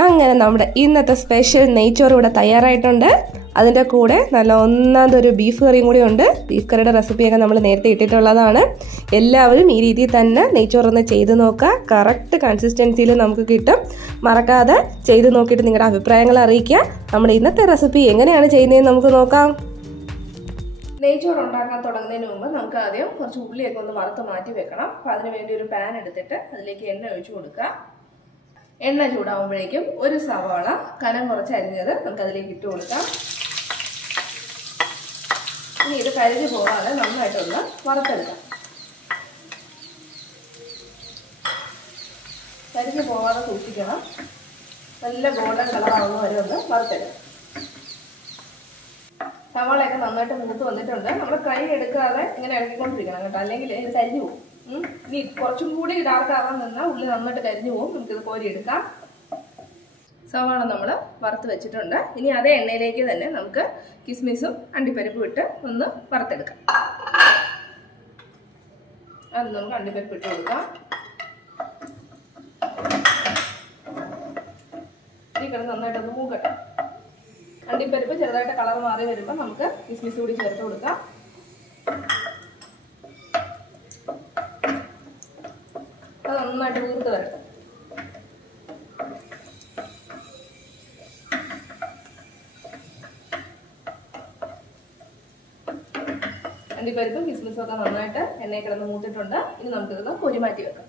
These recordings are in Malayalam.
അങ്ങനെ നമ്മുടെ ഇന്നത്തെ സ്പെഷ്യൽ നെയ്ച്ചോറ് ഇവിടെ തയ്യാറായിട്ടുണ്ട്. അതിൻ്റെ കൂടെ നല്ല ഒന്നാമതൊരു ബീഫ് കറിയും കൂടി ഉണ്ട്. ബീഫ് കറിയുടെ റെസിപ്പിയൊക്കെ നമ്മൾ നേരത്തെ ഇട്ടിട്ടുള്ളതാണ്. എല്ലാവരും ഈ രീതിയിൽ തന്നെ നെയ്ച്ചോറൊന്ന് ചെയ്ത് നോക്കുക. കറക്റ്റ് കൺസിസ്റ്റൻസിയിൽ നമുക്ക് കിട്ടും. മറക്കാതെ ചെയ്ത് നോക്കിയിട്ട് നിങ്ങളുടെ അഭിപ്രായങ്ങൾ അറിയിക്കുക. നമ്മുടെ ഇന്നത്തെ റെസിപ്പി എങ്ങനെയാണ് ചെയ്യുന്നതെന്ന് നമുക്ക് നോക്കാം. നെയ്ച്ചോറ് ഉണ്ടാക്കാൻ തുടങ്ങുന്നതിന് മുമ്പ് നമുക്ക് ആദ്യം കുറച്ച് ഉള്ളിയൊക്കെ ഒന്ന് വറുത്ത് മാറ്റി വെക്കണം. അപ്പോൾ അതിന് വേണ്ടി ഒരു പാൻ എടുത്തിട്ട് അതിലേക്ക് എണ്ണ ഒഴിച്ചു കൊടുക്കുക. എണ്ണ ചൂടാവുമ്പോഴേക്കും ഒരു സവാള കനം കുറച്ച് അരിഞ്ഞത് നമുക്ക് അതിലേക്ക് ഇട്ട് കൊടുക്കാം. ഇനി ഇത് കരിഞ്ഞു പോകാതെ നന്നായിട്ടൊന്ന് വറുത്തെടുക്കാം. കരിഞ്ഞു പോകാതെ സൂക്ഷിക്കണം. നല്ല ഗോൾഡൻ കളറാവുന്ന വരെ ഒന്ന് വറുത്തെടുക്കാം. സവാളയൊക്കെ നന്നായിട്ട് മൂത്ത് വന്നിട്ടുണ്ട്. നമ്മൾ കൈ എടുക്കാതെ ഇങ്ങനെ ഇറക്കിക്കൊണ്ടിരിക്കണം കേട്ടോ, അല്ലെങ്കിൽ ഇത് കരിഞ്ഞു പോകും. ഇനി കുറച്ചും കൂടി ഡാർക്ക് ആവാൻ നിന്നാൽ ഉള്ളി നന്നായിട്ട് കരിഞ്ഞു പോകും. നമുക്കിത് കോരിയെടുക്കാം. സവാള നമ്മൾ വറുത്ത് വെച്ചിട്ടുണ്ട്. ഇനി അതേ എണ്ണയിലേക്ക് തന്നെ നമുക്ക് കിസ്മിസും അണ്ടിപ്പരിപ്പും ഇട്ട് ഒന്ന് വറുത്തെടുക്കാം. അത് നമുക്ക് അണ്ടിപ്പരിപ്പ് ഇട്ട് കൊടുക്കാം. ഈ കിടന്ന് നന്നായിട്ടൊന്ന് മൂക്കട്ടെ. അണ്ടിപ്പരിപ്പ് ചെറുതായിട്ട് കളർ മാറി വരുമ്പോൾ നമുക്ക് കിസ്മിസ് കൂടി ചേർത്ത് കൊടുക്കാം. അത് നന്നായിട്ട് വീർത്ത് വരട്ടെ. അണ്ടിപ്പരിപ്പും കിസ്മിസും ഒക്കെ നന്നായിട്ട് എണ്ണയിൽ കിടന്ന് മൂത്തിട്ടുണ്ട്. ഇനി നമുക്കിത് കോരി മാറ്റി വെക്കാം.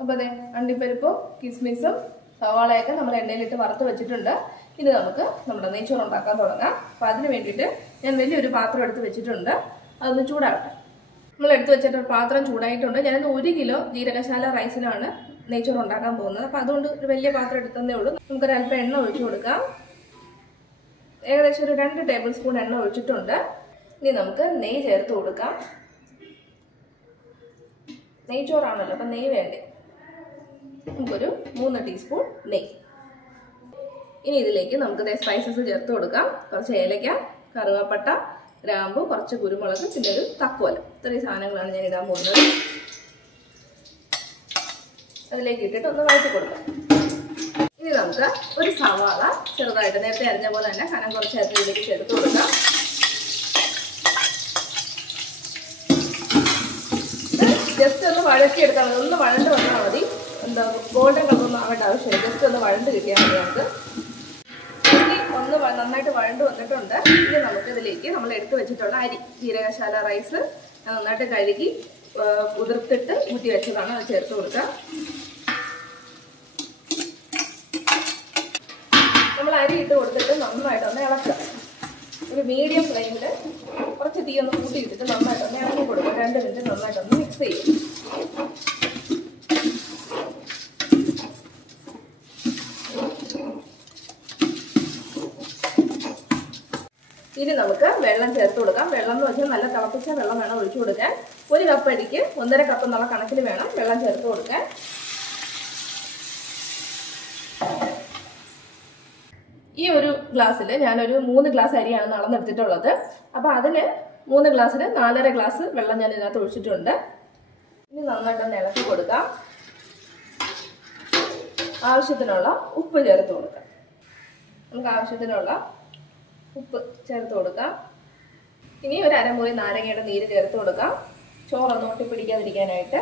അപ്പോൾ അതെ, അണ്ടിപ്പരിപ്പും കിസ്മിസും സവാളയൊക്കെ നമ്മൾ എണ്ണയിലിട്ട് വറുത്ത് വെച്ചിട്ടുണ്ട്. ഇനി നമുക്ക് നമ്മുടെ നെയ്ച്ചോറ് ഉണ്ടാക്കാൻ തുടങ്ങാം. അപ്പോൾ അതിന് വേണ്ടിയിട്ട് ഞാൻ വലിയൊരു പാത്രം എടുത്ത് വെച്ചിട്ടുണ്ട്. അതൊന്ന് ചൂടാകട്ടെ. നമ്മൾ എടുത്ത് വെച്ചിട്ട് പാത്രം ചൂടായിട്ടുണ്ട്. ഞാനത് 1 കിലോ ജീരകശാല റൈസിനാണ് നെയ്ച്ചോറ് ഉണ്ടാക്കാൻ പോകുന്നത്. അപ്പോൾ അതുകൊണ്ട് ഒരു വലിയ പാത്രം എടുത്തതേ ഉള്ളൂ. നമുക്കൊരല്പം എണ്ണ ഒഴിച്ചു കൊടുക്കാം. ഏകദേശം ഒരു 2 ടേബിൾ സ്പൂൺ എണ്ണ ഒഴിച്ചിട്ടുണ്ട്. ഇനി നമുക്ക് നെയ്യ് ചേർത്ത് കൊടുക്കാം. നെയ്ച്ചോറാണല്ലോ, അപ്പം നെയ്യ് വേണ്ടേ. നമുക്കൊരു 3 ടീസ്പൂൺ നെയ്യ്. ഇനി ഇതിലേക്ക് നമുക്ക് സ്പൈസസ് ചേർത്ത് കൊടുക്കാം. കുറച്ച് ഏലക്ക, കറുവാപ്പട്ട, ഗ്രാമ്പു, കുറച്ച് കുരുമുളക്, പിന്നെ ഒരു തക്കോലം. ഇത്രയും സാധനങ്ങളാണ് ഞാൻ ഇടാൻ പോകുന്നത്. അതിലേക്ക് ഇട്ടിട്ട് ഒന്ന് വഴറ്റി കൊടുക്കാം. ഇനി നമുക്ക് ഒരു സവാള ചെറുതായിട്ട് നേരത്തെ അരിഞ്ഞ പോലെ തന്നെ കനം കുറച്ച് അരിഞ്ഞ് ഇതിലേക്ക് ചേർത്ത് കൊടുക്കാം. ജസ്റ്റ് ഒന്ന് വഴറ്റിയെടുത്താൽ മതി. ഒന്ന് വഴണ്ട് വന്നാൽ മതി. എന്താ ഗോൾഡൻ കളറൊന്നും ആവേണ്ട ആവശ്യമില്ല. ജസ്റ്റ് ഒന്ന് വഴണ്ട് കിട്ടിയാൽ മതി. നമുക്ക് ഒന്ന് നന്നായിട്ട് വഴണ്ട് വന്നിട്ടുണ്ട്. ഇനി നമുക്ക് ഇതിലേക്ക് നമ്മൾ എടുത്തു വെച്ചിട്ടുള്ള അരി, ജീരകശാല റൈസ് നന്നായിട്ട് കഴുകി കുതിർത്തിട്ട് ഊറ്റി വെച്ചതാണ്. അത് ചേർത്ത് കൊടുക്കുക. നമ്മൾ അരി ഇട്ട് കൊടുത്തിട്ട് നന്നായിട്ടൊന്ന് ഇളക്കുക. ഒരു മീഡിയം ഫ്ലെയിമിൽ കുറച്ച് തീ ഒന്ന് കൂട്ടിയിട്ടിട്ട് നന്നായിട്ടൊന്ന് ഇളക്കി കൊടുക്കുക. 2 മിനിറ്റ് നന്നായിട്ടൊന്ന് മിക്സ് ചെയ്യും. ഇനി നമുക്ക് വെള്ളം ചേർത്ത് കൊടുക്കാം. വെള്ളം എന്ന് വെച്ചാൽ നല്ല തിളപ്പിച്ച വെള്ളം വേണം ഒഴിച്ചു കൊടുക്കാൻ. 1 കപ്പ് അരിക്ക് 1.5 കപ്പ് എന്നുള്ള കണക്കിൽ വേണം വെള്ളം ചേർത്ത് കൊടുക്കാൻ. ഈ ഒരു ഗ്ലാസ്സിൽ ഞാനൊരു 3 ഗ്ലാസ് അരിയാണ് അളന്നെടുത്തിട്ടുള്ളത്. അപ്പോൾ അതിന് 3 ഗ്ലാസ്സിന് 4.5 ഗ്ലാസ് വെള്ളം ഞാൻ ഇതിനകത്ത് ഒഴിച്ചിട്ടുണ്ട്. ഇനി നന്നായിട്ടൊന്ന് ഇളക്കി കൊടുക്കാം. ആവശ്യത്തിനുള്ള ഉപ്പ് ചേർത്ത് കൊടുക്കാം. നമുക്ക് ആവശ്യത്തിനുള്ള ഉപ്പ് ചേർത്ത് കൊടുക്കാം. ഇനി ഒരു അരമുറി നാരങ്ങയുടെ നീര് ചേർത്ത് കൊടുക്കാം. ചോറൊന്നും ഒട്ടിപ്പിടിക്കാതിരിക്കാനായിട്ട്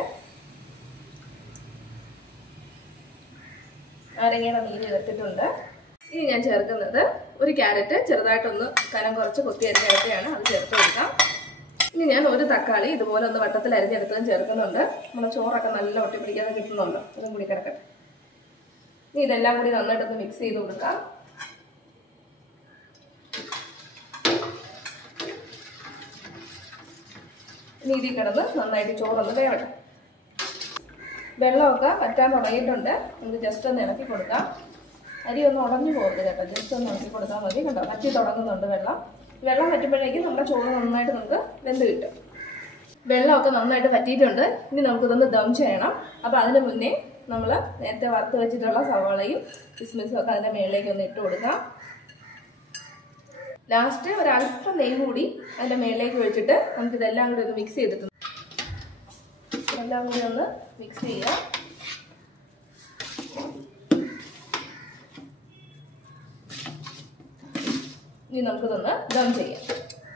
നാരങ്ങയുടെ നീര് ചേർത്തിട്ടുണ്ട്. ഇനി ഞാൻ ചേർക്കുന്നത് ഒരു ക്യാരറ്റ് ചെറുതായിട്ടൊന്ന് കനം കുറച്ച് കൊത്തി അരിഞ്ഞെടുക്കുകയാണ്. അത് ചേർത്ത് കൊടുക്കാം. ഇനി ഞാൻ ഒരു തക്കാളി ഇതുപോലെ ഒന്ന് വട്ടത്തിൽ അരിഞ്ഞെടുത്തതും ചേർക്കുന്നുണ്ട്. നമ്മുടെ ചോറൊക്കെ നല്ല ഒട്ടിപ്പിടിക്കാതെ കിട്ടുന്നുണ്ട്. അതും കൂടി കിടക്കട്ടെ. ഇനി ഇതെല്ലാം കൂടി നന്നായിട്ടൊന്ന് മിക്സ് ചെയ്ത് കൊടുക്കാം. ഇനി ഇതിൽ കിടന്ന് നന്നായിട്ട് ചോറൊന്ന് വേവട്ടെ. വെള്ളമൊക്കെ വറ്റാൻ തുടങ്ങിയിട്ടുണ്ട്. നമുക്ക് ജസ്റ്റ് ഒന്ന് ഇളക്കി കൊടുക്കാം. അരി ഒന്ന് ഉടഞ്ഞു പോകരുത് കേട്ടോ. ജസ്റ്റ് ഒന്ന് ഇളക്കി കൊടുത്താൽ മതി. കണ്ടോ, വറ്റി തുടങ്ങുന്നുണ്ട് വെള്ളം. വെള്ളം വറ്റുമ്പോഴേക്കും നമ്മുടെ ചോറ് നന്നായിട്ട് നമുക്ക് വെന്ത് കിട്ടും. വെള്ളമൊക്കെ നന്നായിട്ട് വറ്റിയിട്ടുണ്ട്. ഇനി നമുക്കിതൊന്ന് ദം ചെയ്യണം. അപ്പോൾ അതിന് മുന്നേ നമ്മൾ നേരത്തെ വറുത്ത് വെച്ചിട്ടുള്ള സവാളയും കിസ്മിസും ഒക്കെ അതിൻ്റെ മേളിലേക്ക് ഒന്ന് ഇട്ട് കൊടുക്കാം. ലാസ്റ്റ് ഒരല്പം നെയ്യ് കൂടി അതിൻ്റെ മേളിലേക്ക് ഒഴിച്ചിട്ട് നമുക്കിതെല്ലാം കൂടി ഒന്ന് മിക്സ് ചെയ്തിട്ടുണ്ട്. എല്ലാം കൂടി ഒന്ന് മിക്സ് ചെയ്യാം. ഇനി നമുക്കിതൊന്ന് ദം ചെയ്യാം.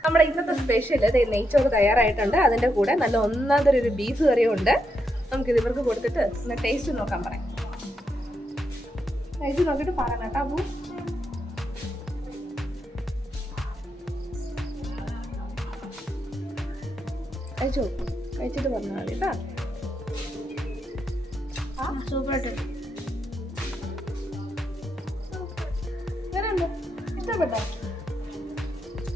നമ്മുടെ ഇന്നത്തെ സ്പെഷ്യൽ നെയ്ച്ചോറ് തയ്യാറായിട്ടുണ്ട്. അതിൻ്റെ കൂടെ നല്ല ഒന്നാമതൊരു ബീഫ് കറിയും ഉണ്ട്. നമുക്കിത് ഇവർക്ക് കൊടുത്തിട്ട് ഒന്ന് ടേസ്റ്റ് നോക്കാൻ പറയാം. കഴിച്ച് നോക്കിയിട്ട് പറയാം കേട്ടോ. അപ്പൂ കഴിച്ചോ, കഴിച്ചിട്ട് പറഞ്ഞാൽ മതി കേട്ടോ. സൂപ്പറായിട്ട് ഇഷ്ടപ്പെട്ടോ?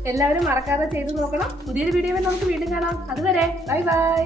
എല്ലാവരും മറക്കാതെ ചെയ്ത് നോക്കണം. പുതിയൊരു വീഡിയോയിൽ നമുക്ക് വീണ്ടും കാണാം. അതുവരെ ബൈ ബൈ.